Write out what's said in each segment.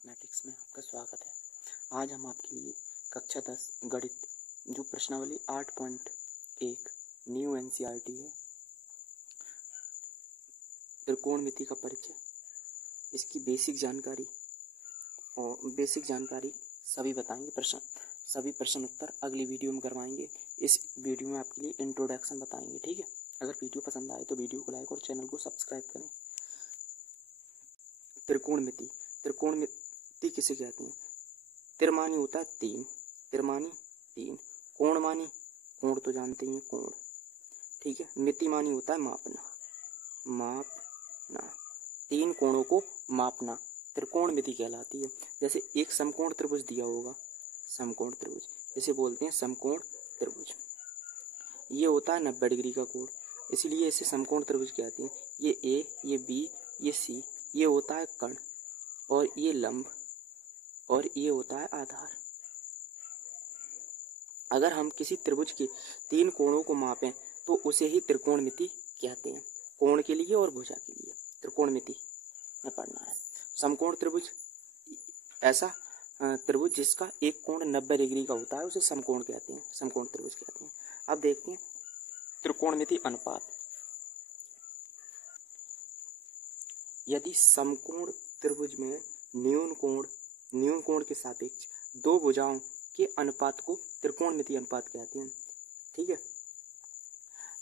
Mathematics में आपका स्वागत है। आज हम आपके लिए कक्षा 10 गणित जो प्रश्नावली 8.1 न्यू एनसीईआरटी है, त्रिकोणमिति का परिचय, इसकी बेसिक जानकारी सभी बताएंगे। सभी प्रश्न उत्तर अगली वीडियो में करवाएंगे। इस वीडियो में आपके लिए इंट्रोडक्शन बताएंगे, ठीक है। अगर वीडियो पसंद आए तो वीडियो को लाइक और चैनल को सब्सक्राइब करें। त्रिकोणमिति किसे कहते हैं? त्रिमानी होता है तीन, कोण मानी, कोण तो जानते ही हैं, कोण, ठीक है। मिति मानी होता है मापना, तीन कोणों को मापना त्रिकोणमिति कहलाती है। जैसे एक समकोण त्रिभुज दिया होगा, समकोण त्रिभुज इसे बोलते हैं समकोण त्रिभुज। ये होता है 90 डिग्री का कोण, इसलिए इसे समकोण त्रिभुज कहते हैं। ये ए, ये बी, ये सी, ये होता है कर्ण, और ये लंब, और ये होता है आधार। अगर हम किसी त्रिभुज के तीन कोणों को मापें तो उसे ही त्रिकोणमिति कहते हैं। कोण के लिए और भुजा के लिए त्रिकोणमिति में पढ़ना है। समकोण त्रिभुज ऐसा त्रिभुज जिसका एक कोण 90 डिग्री का होता है उसे समकोण कहते हैं, समकोण त्रिभुज कहते हैं। अब देखते हैं त्रिकोणमिति अनुपात। यदि समकोण त्रिभुज में न्यून कोण के सापेक्ष दो भुजाओं के अनुपात को त्रिकोणमिति अनुपात कहते हैं, ठीक है।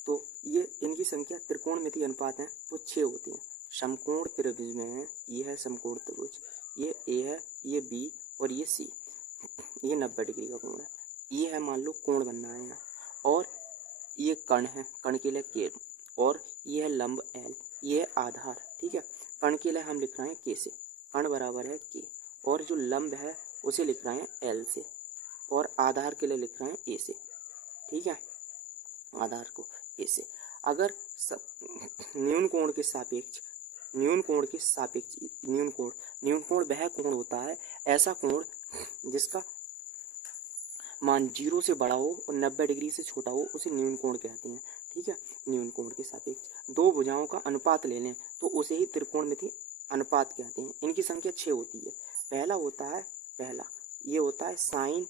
तो ये इनकी संख्या त्रिकोणमिति अनुपात है वो 6 होती है। समकोण त्रिभुज में ये है समकोण त्रिभुज, ये ए है, ये बी और ये सी, ये 90 डिग्री का कोण है। ये है मान लो कोण बनना है यहाँ, और ये कर्ण है, कर्ण के लिए के, और ये है लंब एल, ये है आधार, ठीक है। कर्ण के लिए हम लिख रहे हैं के से, कर्ण बराबर है के, और जो लंब है उसे लिख रहे हैं एल से, और आधार के लिए लिख रहे हैं ए से, ठीक है। आधार को ए से। अगर न्यून कोण के सापेक्ष न्यून कोण वह कोण होता है, ऐसा कोण जिसका मान 0 से बड़ा हो और 90 डिग्री से छोटा हो उसे न्यून कोण कहते हैं, ठीक है। न्यून कोण के सापेक्ष दो भुजाओं का अनुपात ले लें तो उसे ही त्रिकोणमिति अनुपात कहते हैं। इनकी संख्या 6 होती है। पहला ये होता है साइन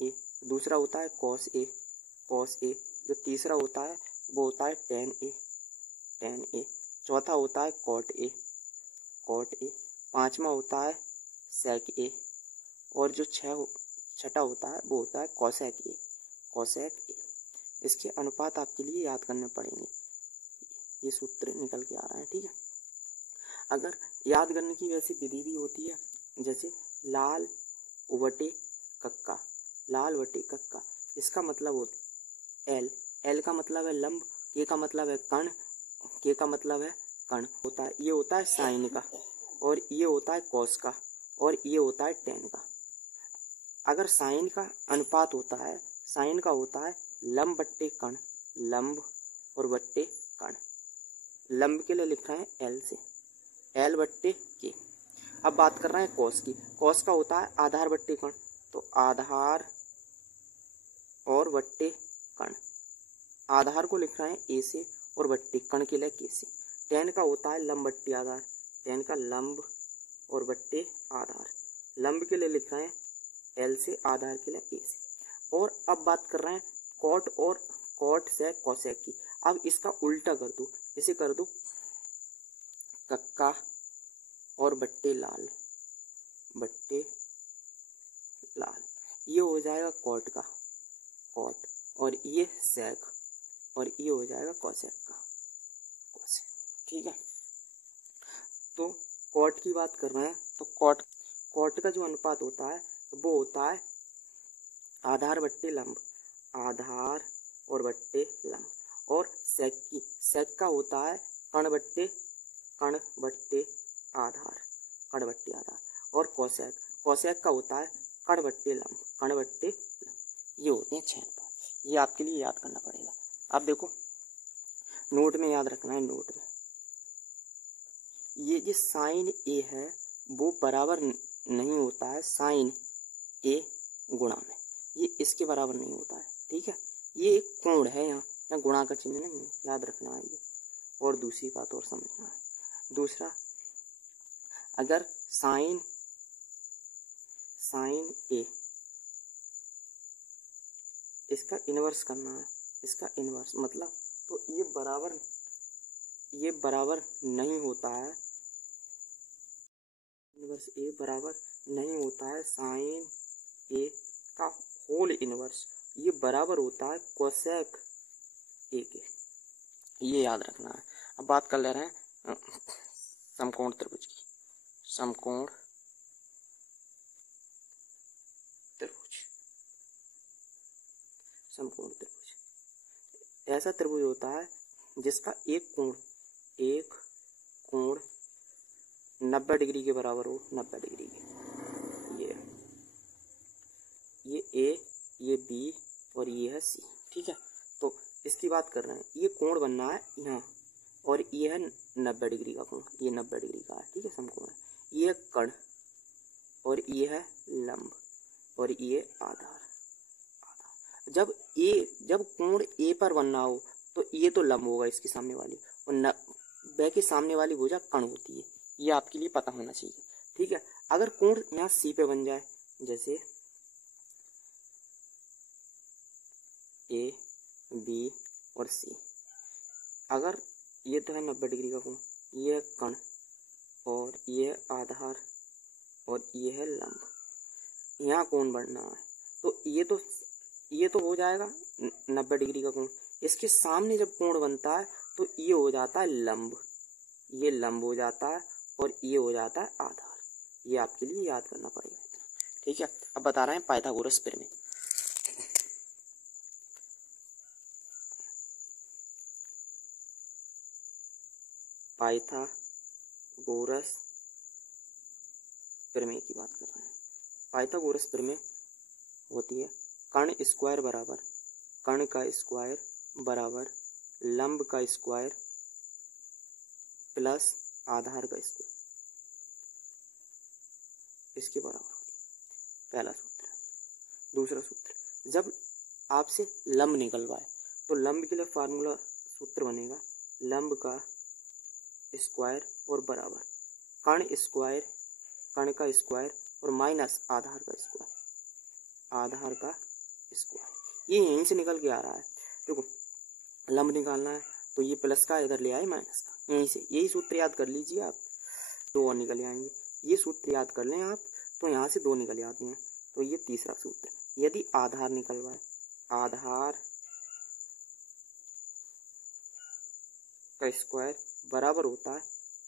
ए, दूसरा होता है कॉस ए, जो तीसरा होता है वो होता है टेन ए, चौथा होता है कॉट ए, पांचवा होता है सेक ए, और जो छठा होता है वो होता है कॉसेक ए। इसके अनुपात आपके लिए याद करने पड़ेंगे, ये सूत्र निकल के आ रहा है, ठीक है। अगर याद करने की वैसी विधि भी होती है, जैसे लाल बटे कक्का, इसका मतलब होता है एल का मतलब है लंब, के का मतलब है कर्ण होता है, ये होता है साइन का, और ये होता है कॉस का, और ये होता है टेन का। अगर साइन का अनुपात होता है, साइन का होता है लंब बट्टे कर्ण, लंब और बट्टे कर्ण। लंब के लिए लिख रहे हैं एल से, एल बट्टे के। अब बात कर रहे हैं कॉस की। कॉस का होता है आधार बट्टे कर्ण, तो आधार और बट्टे कर्ण। आधार को लिख रहे हैं ए से, और बट्टे कर्ण के लिए के से। टेन का होता है लंब बट्टे आधार, टेन का लंब और बट्टे आधार। लंब के लिए लिख रहे हैं एल से, आधार के लिए ए से। और अब बात कर रहे हैं कॉट से कॉसेक की। अब इसका उल्टा कर दो, इसे कर दो कक्का और बट्टे लाल, ये हो जाएगा कॉट का, और ये सेक, और ये हो जाएगा कॉसेक का, ठीक है। तो कॉट की बात कर रहे हैं, तो कॉट का जो अनुपात होता है वो होता है आधार बट्टे लंब, आधार और बट्टे लंब। और सेक का होता है कर्ण बट्टे आधार, और कॉसेक का होता है कर्ण बट्टे लंब। ये होते हैं 6 अनुपात, ये आपके लिए याद करना पड़ेगा। अब देखो नोट में याद रखना है, नोट में ये जो साइन ए है वो बराबर नहीं होता है साइन ए गुणा में, ये इसके बराबर नहीं होता है, ठीक है। ये एक कोण है, यहाँ गुणा का चिन्ह नहीं है, याद रखना है ये। और दूसरी बात और समझना है, दूसरा अगर साइन ए इसका इन्वर्स करना है, इसका इन्वर्स मतलब तो ये बराबर नहीं होता है, इन्वर्स ए बराबर नहीं होता है साइन ए का होल इन्वर्स, ये बराबर होता है कोसेक ए के, ये याद रखना है। अब बात कर ले रहे हैं समकोण त्रिभुज की। समकोण त्रिभुज ऐसा त्रिभुज होता है जिसका एक कोण 90 डिग्री के बराबर हो, 90 डिग्री के। ये ए, ये बी और ये है सी, ठीक है। तो इसकी बात कर रहे हैं, ये कोण बनना है यहाँ और ये है 90 डिग्री का कोण, ये 90 डिग्री का है, ठीक है, समकोण है। ये कर्ण और ये है लंब और ये आधार। जब कोण ए पर बनना हो तो ये तो लंब होगा इसके सामने वाली, और ब के सामने वाली भुजा कर्ण होती है, ये आपके लिए पता होना चाहिए, ठीक है। अगर कोण यहाँ सी पे बन जाए, जैसे ए बी और सी, अगर ये तो है 90 डिग्री का कोण, ये है कर्ण और ये है आधार और ये है लंब, यहाँ कोण बनना है तो ये तो हो जाएगा 90 डिग्री का कोण। इसके सामने जब कोण बनता है तो ये हो जाता है लंब, ये लंब हो जाता है और ये हो जाता है आधार। ये आपके लिए याद करना पड़ेगा, ठीक है। अब बता रहे हैं पाइथागोरस प्रमेय। पाइथागोरस प्रमेय की बात कर रहे हैं। पाइथागोरस प्रमेय होती है कर्ण स्क्वायर बराबर कर्ण का स्क्वायर बराबर लंब का स्क्वायर प्लस आधार का स्क्वायर, इसके बराबर होती है। पहला सूत्र। दूसरा सूत्र, जब आपसे लंब निकलवाए तो लंब के लिए फार्मूला सूत्र बनेगा लंब का स्क्वायर और बराबर कर्ण का स्क्वायर और माइनस आधार का स्क्वायर। ये यहीं से निकल के आ रहा है। देखो लंब निकालना है तो ये प्लस का इधर ले आए माइनस का, यहीं से यही सूत्र याद कर लीजिए आप, दो और निकल आएंगे। ये सूत्र याद कर लें आप तो यहाँ से दो निकल आते हैं। तो ये तीसरा सूत्र, यदि आधार निकलवाए, आधार का स्क्वायर बराबर होता है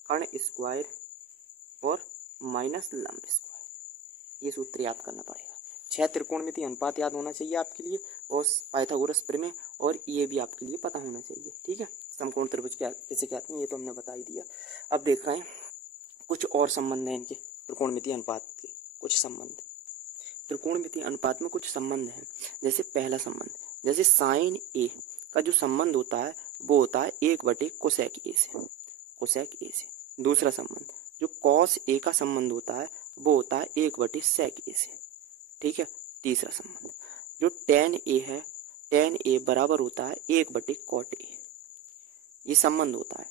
कर्ण स्क्वायर और माइनस लंब स्क्वायर। ये सूत्र याद करना पड़ेगा। 6 त्रिकोणमितीय अनुपात याद होना चाहिए आपके लिए और पाइथागोरस प्रमेय, और ये भी आपके लिए पता होना चाहिए, ठीक है। समकोण त्रिभुज क्या कैसे कहते हैं ये तो हमने बता ही दिया। अब देख रहे हैं कुछ और संबंध हैं इनके त्रिकोणमितीय अनुपात के, कुछ संबंध त्रिकोणमितीय अनुपात में कुछ संबंध हैं। जैसे पहला संबंध, जैसे साइन ए का जो संबंध होता है वो होता है 1/कोसेक ए से। दूसरा संबंध, जो कॉस ए का संबंध होता है वो होता है 1/सेक ए से, ठीक है। तीसरा संबंध, जो tan ए है, tan ए बराबर होता है 1/कॉट ए, ये संबंध होता है,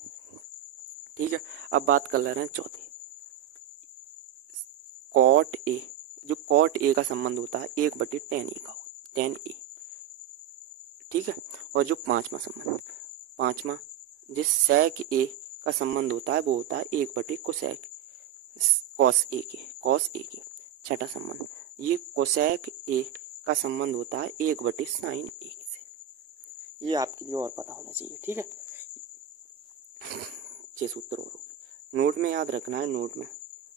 ठीक है। अब बात कर ले रहे हैं चौथे, कॉट ए, जो कॉट ए का संबंध होता है 1/tan ए का, tan ए, ठीक है। और जो पांचवा जिस सेक ए का संबंध होता है वो होता है 1/कोसेक कॉस ए के। छठा संबंध, ये कोसेक ए का संबंध होता है 1/साइन ए से। ये आपके लिए और पता होना चाहिए, ठीक है। 6 सूत्र और हो गए। नोट में याद रखना है, नोट में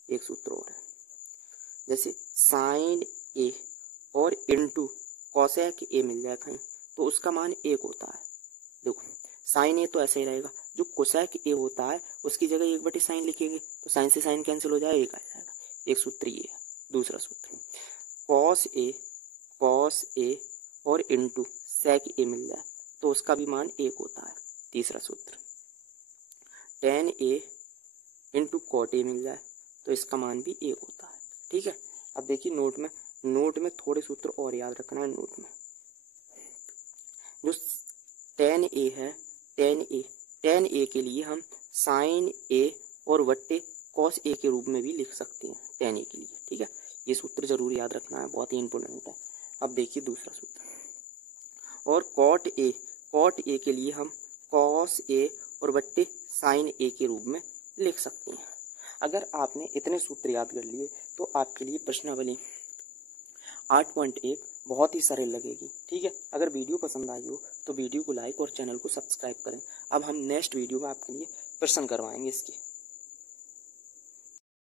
एक सूत्र और है, जैसे साइन ए और इंटू कोसेक ए मिल जाए कहीं तो उसका मान 1 होता है। देखो साइन ए तो ऐसे ही रहेगा, जो कोसेक ए होता है उसकी जगह 1/साइन लिखेंगे तो साइन से साइन कैंसिल हो जाएगा, 1 आ जाएगा। एक सूत्र ये है। दूसरा सूत्र, कॉस ए और इंटू सेक ए मिल जाए तो उसका भी मान 1 होता है। तीसरा सूत्र, tan A into cot A मिल जाए तो इसका मान भी 1 होता है, ठीक है। अब देखिए नोट में थोड़े सूत्र और याद रखना है। नोट में जो tan ए है, tan ए के लिए हम साइन ए और बट्टे कॉस ए के रूप में भी लिख सकते हैं tan a के लिए। ठीक है, ये सूत्र जरूर याद रखना है, बहुत ही इंपॉर्टेंट है। अब देखिए दूसरा सूत्र, और कॉट ए के लिए हम कॉस ए और बट्टे साइन ए के रूप में लिख सकते हैं। अगर आपने इतने सूत्र याद कर लिए तो आपके लिए प्रश्नावली 8.1 बहुत ही सरल लगेगी। ठीक है, अगर वीडियो पसंद आई हो तो वीडियो को लाइक और चैनल को सब्सक्राइब करें। अब हम नेक्स्ट वीडियो में आपके लिए प्रश्न करवाएंगे इसके।